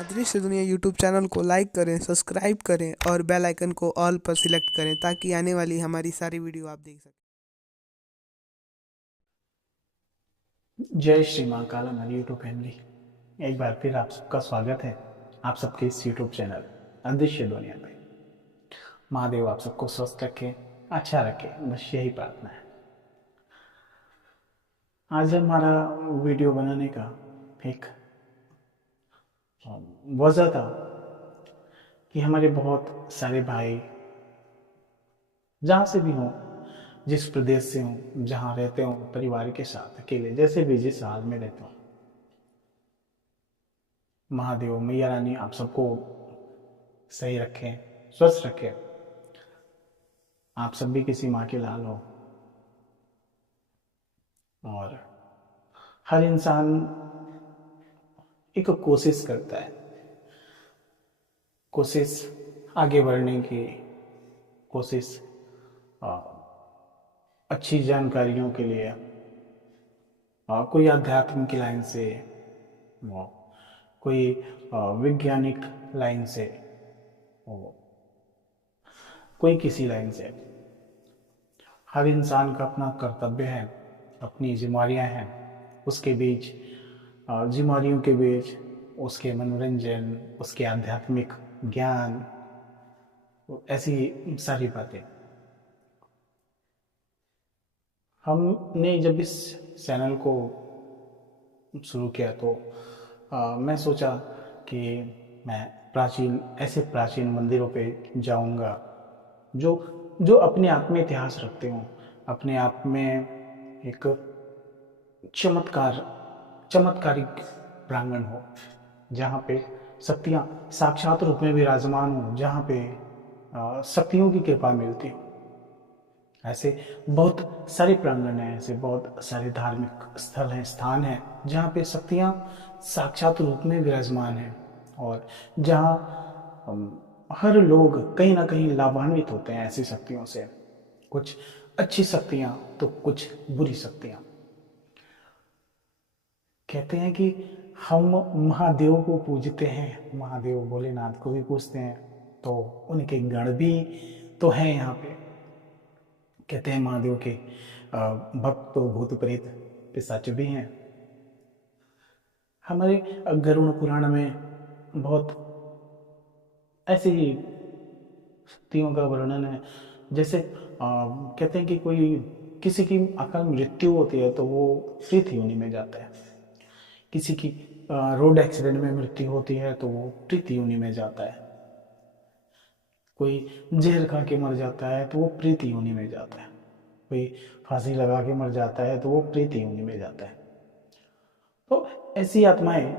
अदृश्य दुनिया YouTube channel को लाइक करें, सब्सक्राइब करें और बेल आइकन को ऑल पर सिलेक्ट करें ताकि आने वाली हमारी सारी वीडियो आप देख सकें। जय श्री माँ काला हमारी यूट्यूब फैमिली। एक बार फिर आप सबका स्वागत है आप सबके इस यूट्यूब चैनल अदृश्य दुनिया पे। महादेव आप सबको स्वस्थ रखे, अच्छा रखे, बस यही प्रार्थना है। आज हमारा वीडियो बनाने का एक वजह था कि हमारे बहुत सारे भाई जहाँ से भी हों, जिस प्रदेश से हों, जहाँ रहते हों, परिवार के साथ अकेले, जैसे भी जिस हाल में रहते हों, महादेव मैया रानी आप सबको सही रखें, स्वस्थ रखें। आप सब भी किसी माँ के लाल हो और हर इंसान एक कोशिश करता है, कोशिश आगे बढ़ने की कोशिश, अ, अच्छी जानकारियों के लिए, कोई आध्यात्म की लाइन से, वो कोई वैज्ञानिक लाइन से, वो कोई किसी लाइन से। हर इंसान का अपना कर्तव्य है, अपनी जिम्मेदारियां हैं। उसके बीच जिम्मेदारियों के बीच उसके मनोरंजन, उसके आध्यात्मिक ज्ञान, ऐसी सारी बातें। हमने जब इस चैनल को शुरू किया तो मैं सोचा कि मैं ऐसे प्राचीन मंदिरों पे जाऊंगा जो जो अपने आप में इतिहास रखते हों, अपने आप में एक चमत्कार चमत्कारिक प्रांगण हो, जहाँ पे शक्तियाँ साक्षात रूप में विराजमान हो, जहाँ पे शक्तियों की कृपा मिलती हो। ऐसे बहुत सारे प्रांगण हैं, ऐसे बहुत सारे धार्मिक स्थल हैं, स्थान हैं जहाँ पे शक्तियाँ साक्षात रूप में विराजमान हैं और जहाँ हर लोग कहीं ना कहीं लाभान्वित होते हैं ऐसी शक्तियों से। कुछ अच्छी शक्तियाँ तो कुछ बुरी शक्तियाँ। कहते हैं कि हम महादेव को पूजते हैं, महादेव भोलेनाथ को भी पूजते हैं, तो उनके गण भी तो हैं यहाँ पे। कहते हैं महादेव के भक्त तो भूत प्रेत पिशाच भी हैं। हमारे गरुड़ पुराण में बहुत ऐसी ही शक्तियों का वर्णन है। जैसे कहते हैं कि कोई किसी की अकाल मृत्यु होती है तो वो प्रेत योनि में जाता है। किसी की रोड एक्सीडेंट में मृत्यु होती है तो वो प्रेत योनि में जाता है। कोई जहर खा के मर जाता है तो वो प्रेत योनि में जाता है। कोई फांसी लगा के मर जाता है तो वो प्रेत योनि में जाता है। तो ऐसी आत्माएं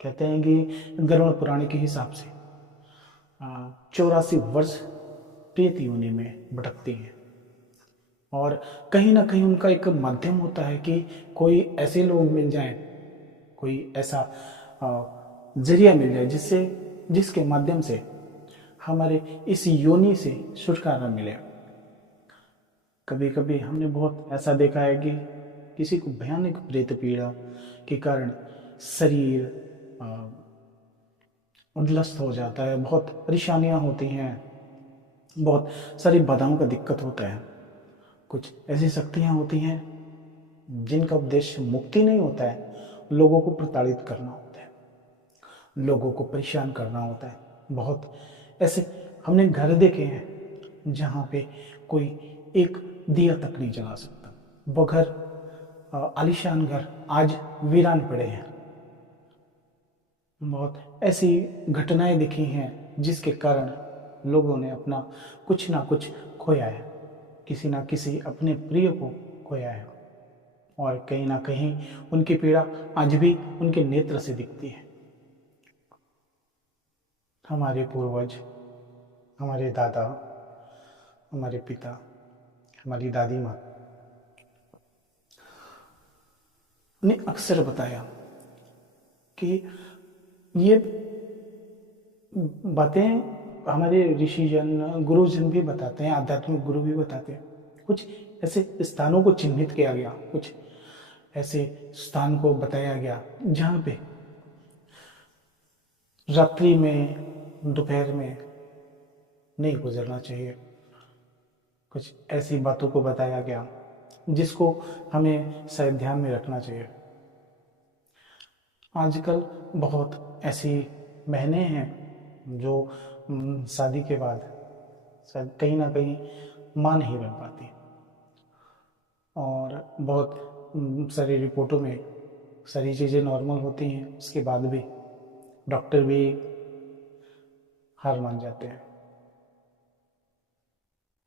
कहते हैं कि गरुड़ पुराण के हिसाब से 84 वर्ष प्रेत योनि में भटकती हैं और कहीं ना कहीं उनका एक माध्यम होता है कि कोई ऐसे लोग मिल जाएं, कोई ऐसा जरिया मिल जाए जिसके माध्यम से हमारे इस योनि से छुटकारा मिले। कभी कभी हमने बहुत ऐसा देखा है कि किसी को भयानक प्रेत पीड़ा के कारण शरीर उद्लस्त हो जाता है, बहुत परेशानियां होती हैं, बहुत सारी बाधाओं का दिक्कत होता है। कुछ ऐसी शक्तियां होती हैं जिनका उद्देश्य मुक्ति नहीं होता है, लोगों को प्रताड़ित करना होता है, लोगों को परेशान करना होता है। बहुत ऐसे हमने घर देखे हैं जहाँ पे कोई एक दिया तक नहीं जला सकता। वो घर, आलीशान घर, आज वीरान पड़े हैं। बहुत ऐसी घटनाएं दिखी हैं जिसके कारण लोगों ने अपना कुछ ना कुछ खोया है, किसी ना किसी अपने प्रिय को खोया है और कहीं ना कहीं उनकी पीड़ा आज भी उनके नेत्र से दिखती है। हमारे पूर्वज, हमारे दादा, हमारे पिता, हमारी दादी माँ ने अक्सर बताया कि ये बातें हमारे ऋषिजन, गुरुजन भी बताते हैं, आध्यात्मिक गुरु भी बताते हैं। कुछ ऐसे स्थानों को चिन्हित किया गया, कुछ ऐसे स्थान को बताया गया जहाँ पे रात्रि में, दोपहर में नहीं गुजरना चाहिए। कुछ ऐसी बातों को बताया गया जिसको हमें शायद ध्यान में रखना चाहिए। आजकल बहुत ऐसी बहनें हैं जो शादी के बाद शायद कहीं ना कहीं मां नहीं बन पाती, और बहुत सारी रिपोर्टों में सारी चीज़ें नॉर्मल होती हैं, उसके बाद भी डॉक्टर भी हार मान जाते हैं।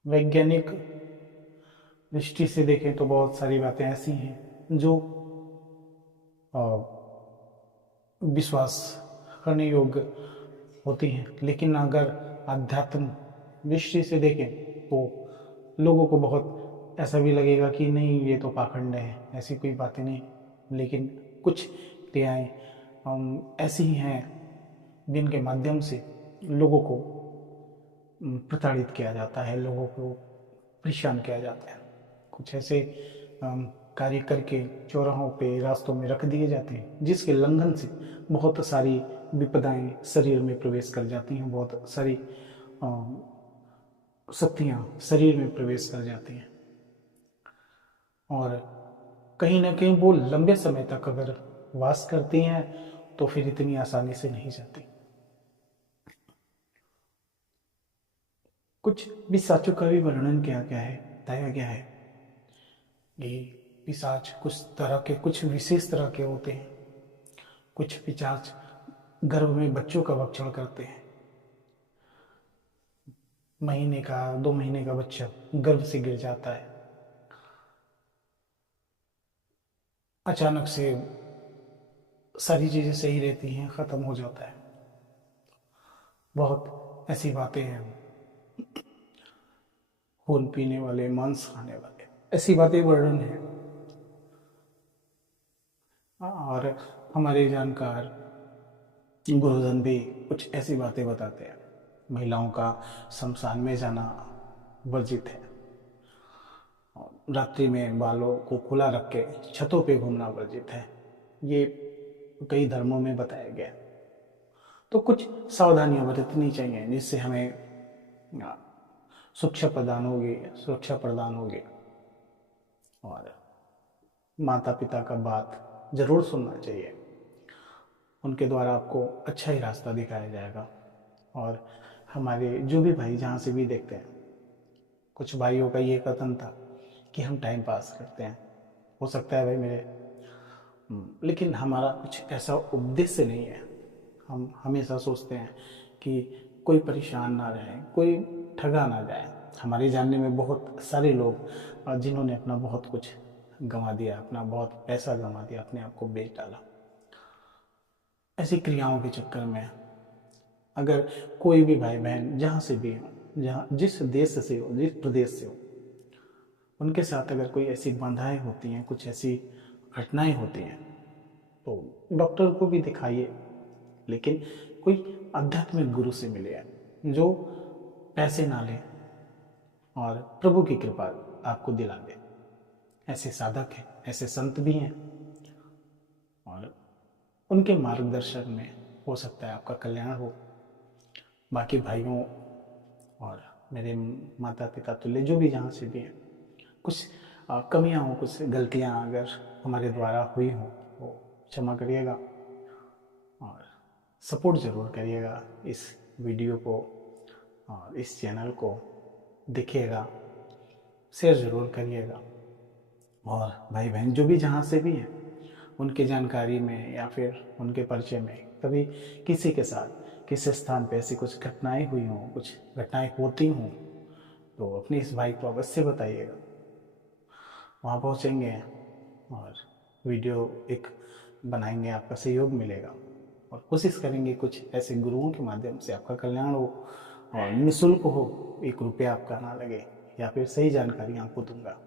वैज्ञानिक दृष्टि से देखें तो बहुत सारी बातें ऐसी हैं जो अ, विश्वास करने योग्य होती हैं, लेकिन अगर आध्यात्म दृष्टि से देखें तो लोगों को बहुत ऐसा भी लगेगा कि नहीं, ये तो पाखंड है, ऐसी कोई बातें नहीं। लेकिन कुछ क्रियाएं ऐसी ही हैं जिनके माध्यम से लोगों को प्रताड़ित किया जाता है, लोगों को परेशान किया जाता है। कुछ ऐसे कार्य करके चौराहों पे, रास्तों में रख दिए जाते हैं जिसके लंघन से बहुत सारी विपदाएं शरीर में प्रवेश कर जाती हैं, बहुत सारी शक्तियां शरीर में प्रवेश कर जाती हैं, और कहीं ना कहीं वो लंबे समय तक अगर वास करती हैं तो फिर इतनी आसानी से नहीं जाती। कुछ पिशाचों का भी वर्णन किया गया है, बताया गया है कि पिशाच कुछ तरह के, कुछ विशेष तरह के होते हैं। कुछ पिशाच गर्भ में बच्चों का भक्षण करते हैं। महीने का, 2 महीने का बच्चा गर्भ से गिर जाता है, अचानक से सारी चीजें सही रहती हैं, खत्म हो जाता है। बहुत ऐसी बातें हैं, खून पीने वाले, मांस खाने वाले, ऐसी बातें वर्णन है। और हमारे जानकार गुरुजन भी कुछ ऐसी बातें बताते हैं। महिलाओं का शमशान में जाना वर्जित है, और रात्रि में बालों को खुला रख के छतों पे घूमना वर्जित है। ये कई धर्मों में बताया गया। तो कुछ सावधानियां बरतनी चाहिए जिससे हमें सुरक्षा प्रदान होगी। और माता पिता का बात जरूर सुनना चाहिए, उनके द्वारा आपको अच्छा ही रास्ता दिखाया जाएगा। और हमारे जो भी भाई जहाँ से भी देखते हैं, कुछ भाइयों का ये कथन था कि हम टाइम पास करते हैं। हो सकता है भाई मेरे, लेकिन हमारा कुछ ऐसा उद्देश्य नहीं है। हम हमेशा सोचते हैं कि कोई परेशान ना रहे, कोई ठगा ना जाए। हमारे जानने में बहुत सारे लोग जिन्होंने अपना बहुत कुछ गंवा दिया, अपना बहुत पैसा गंवा दिया, अपने आप को बेच डाला। ऐसी क्रियाओं के चक्कर में अगर कोई भी भाई बहन जहाँ से भी हो, जहाँ जिस देश से हो, जिस प्रदेश से हो, उनके साथ अगर कोई ऐसी बाधाएं होती हैं, कुछ ऐसी घटनाएं होती हैं, तो डॉक्टर को भी दिखाइए, लेकिन कोई आध्यात्मिक गुरु से मिले जो पैसे ना ले और प्रभु की कृपा आपको दिला दे। ऐसे साधक हैं, ऐसे संत भी हैं, और उनके मार्गदर्शन में हो सकता है आपका कल्याण हो। बाकी भाइयों और मेरे माता पिता तुल्य जो भी जहाँ से भी हैं, कुछ कमियाँ हों, कुछ गलतियाँ अगर हमारे द्वारा हुई हों वो क्षमा करिएगा, और सपोर्ट ज़रूर करिएगा इस वीडियो को, और इस चैनल को देखिएगा, शेयर ज़रूर करिएगा। और भाई बहन जो भी जहाँ से भी हैं, उनके जानकारी में या फिर उनके परिचय में कभी किसी के साथ किसी स्थान पे ऐसी कुछ घटनाएं हुई हों, कुछ घटनाएं होती हों, तो अपने इस भाई को अवश्य बताइएगा। वहाँ पहुँचेंगे और वीडियो एक बनाएंगे, आपका सहयोग मिलेगा, और कोशिश करेंगे कुछ ऐसे गुरुओं के माध्यम से आपका कल्याण हो, और निःशुल्क हो, 1 रुपया आपका ना लगे, या फिर सही जानकारी आपको दूंगा।